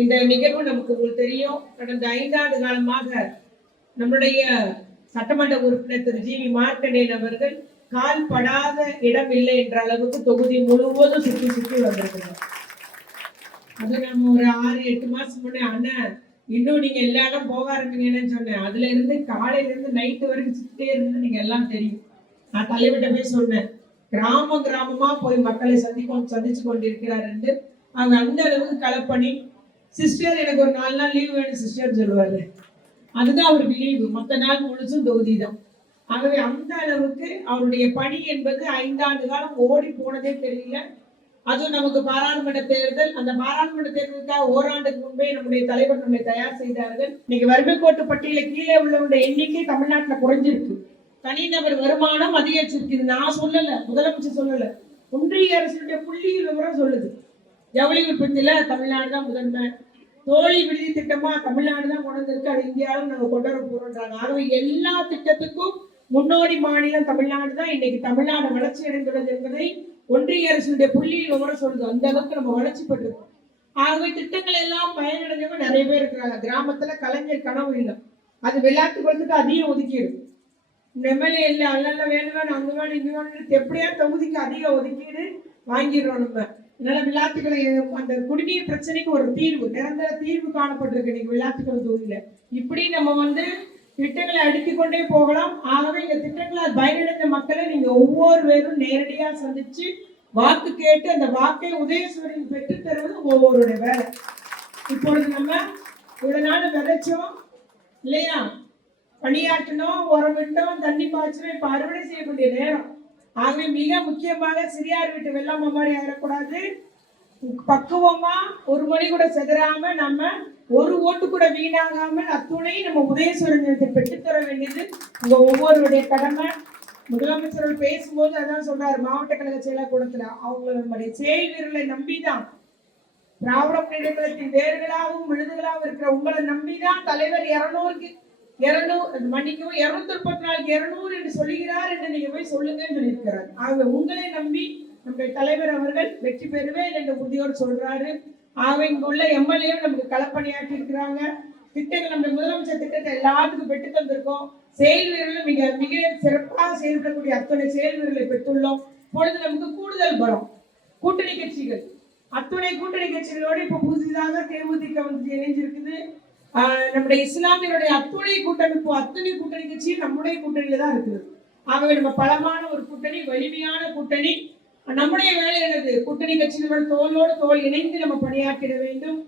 இந்த நிகழ்வு நமக்கு உங்களுக்கு தெரியும். கடந்த 5 ஆண்டு காலமாக நம்முடைய சட்டமன்ற உறுப்பினர் திரு ஜி.வி. மார்க்கண்டேயன் அவர்கள் கால் படாத இடம் இல்லை என்ற அளவுக்கு தொகுதி முழுவதும் சுற்றி சுற்றி வந்திருக்கிறார். அது நம்ம ஒரு 6-8 மாசம் முன்னே அண்ணன் இன்னும் நீங்க எல்லா இடம் போக ஆரம்பிங்கன்னு சொன்னேன். அதுல இருந்து காலையில இருந்து நைட்டு வரைக்கும் சுற்றிட்டே இருந்து நீங்க எல்லாம் தெரியும். நான் தலைவர்கிட்ட போய் சொன்னேன், கிராம கிராமமா போய் மக்களை சந்திச்சு கொண்டிருக்கிறார் என்று. அவங்க அந்த அளவுக்கு களப்பணி. சிஸ்டர் எனக்கு ஒரு 4 நாள் லீவ் வேணும் சிஸ்டர் சொல்லுவாரு. அதுதான் அவருக்கு லீவு. மற்ற நாள் முழுசும் தொகுதி தான். ஆகவே அந்த அளவுக்கு அவருடைய பணி என்பது 5 ஆண்டு காலம் ஓடி போனதே தெரியல. அதுவும் நமக்கு பாராளுமன்ற தேர்தல், அந்த பாராளுமன்ற தேர்தலுக்காக ஓராண்டுக்கு முன்பே நம்முடைய தலைவர் நம்மை தயார் செய்தார்கள். இன்னைக்கு வறுமை கோட்டு பட்டியல கீழே உள்ளவருடைய எண்ணிக்கை தமிழ்நாட்டில் குறைஞ்சிருக்கு. தனிநபர் வருமானம் அதிகரிச்சிருக்கு. நான் சொல்லல, முதலமைச்சர் சொல்லல, ஒன்றிய அரசுடைய புள்ளி விவரம் சொல்லுது. ஜவுளி உற்பத்தியில தமிழ்நாடு தான் முதன்மை. தோழி விடுதி திட்டமா தமிழ்நாடு தான் கொண்டு வந்திருக்கு. அது இந்தியாவில் நாங்கள் கொண்டு வர போறோம்ன்றாங்க. ஆகவே எல்லா திட்டத்துக்கும் முன்னோடி மாநிலம் தமிழ்நாடு தான். இன்னைக்கு தமிழ்நாடு வளர்ச்சி அடைந்துள்ளது என்பதை ஒன்றிய அரசுடைய புள்ளி விவரம் சொல்லுது. அந்த அளவுக்கு நம்ம வளர்ச்சி பெற்றிருக்கோம். ஆகவே திட்டங்கள் எல்லாம் பயனடைஞ்சவங்க நிறைய பேர் இருக்கிறாங்க. கிராமத்துல கலைஞர் கனவு இல்லை, அது விளையாட்டு குளத்துக்கு அதிகம் ஒதுக்கீடு. எம்எல்ஏ இல்லை, அல்ல வேணும் அங்க வேணும் இங்க வேணும், எப்படியா தொகுதிக்கு அதிக ஒதுக்கீடு வாங்கிடுறோம் நம்ம. அதனால விளையாட்டுகளை, அந்த குடிநீர் பிரச்சனைக்கு ஒரு தீர்வு, நிரந்தர தீர்வு காணப்பட்டிருக்கு இன்னைக்கு விளையாட்டுகள் தொகுதியில. இப்படி நம்ம திட்டங்களை அடுக்கிக் கொண்டே போகலாம். ஆகவே இந்த திட்டங்களால் பயனடைந்த மக்களை நீங்க ஒவ்வொருவரும் நேரடியா சந்திச்சு வாக்கு கேட்டு அந்த வாக்கை உதயசூரியன் பெற்று தருவது ஒவ்வொருடைய வேலை. இப்பொழுது நம்ம இவ்வளவு நாள் விதைச்சோம் இல்லையா, பணியாற்றணும், உரமிட்டோம், தண்ணி பாய்ச்சணும், இப்ப அறுவடை செய்யக்கூடிய நேரம். ஆகவே மிக முக்கியமாக சிறியார் வீட்டு வெள்ளம் மாதிரி ஆயிடக்கூடாது. பக்குவமா ஒரு மணி கூட செதறாம, நம்ம ஒரு ஓட்டு கூட வீணாகாமல் அத்துணை நம்ம உதயசூரியத்தை பெற்றுத்தர வேண்டியது உங்க ஒவ்வொருடைய கடமை. முதலமைச்சர்கள் பேசும்போது அதான் சொல்றாரு, மாவட்ட கழக செயலாளர் அவங்களுடைய செயல் வீரர்களை நம்பிதான், திராவிட முன்னேற்றத்தின் வேர்களாகவும் விழுதுகளாகவும் இருக்கிற உங்களை நம்பிதான் தலைவர் 234 என்று சொல்லுகிறார் என்று நீங்க போய் சொல்லுங்கன்னு சொல்லியிருக்கிறார். ஆகவே உங்களை நம்பி நம்முடைய தலைவர் அவர்கள் வெற்றி பெறுவேன் என்ற உறுதியோடு சொல்றாரு. ஆகவே இங்க உள்ள எம்எல்ஏ நமக்கு களப்பணியாற்றி இருக்கிறாங்க. திட்டங்கள், நம்ம முதலமைச்சர் திட்டத்தை எல்லாத்துக்கும் பெற்று தந்திருக்கோம். செயல் வீரர்களும் மிக மிக சிறப்பாக செயல்படக்கூடிய அத்தனை செயல் வீரர்களை பெற்றுள்ளோம். இப்பொழுது நமக்கு கூடுதல் பலம் கூட்டணி கட்சிகள், அத்துணை கூட்டணி கட்சிகளோடு இப்ப புதிதாக தேமுதிக இணைஞ்சிருக்குது. நம்முடைய இஸ்லாமியருடைய அத்துணை கூட்டமைப்பு, அத்தனை கூட்டணி கட்சியும் நம்முடைய கூட்டணியில தான் இருக்குது. ஆகவே நம்ம பலமான ஒரு கூட்டணி, வலிமையான கூட்டணி. நம்முடைய வேலை என்னது, கூட்டணி கட்சிகளோட தோளோடு தோல் இணைந்து நம்ம பணியாற்றிட வேண்டும்.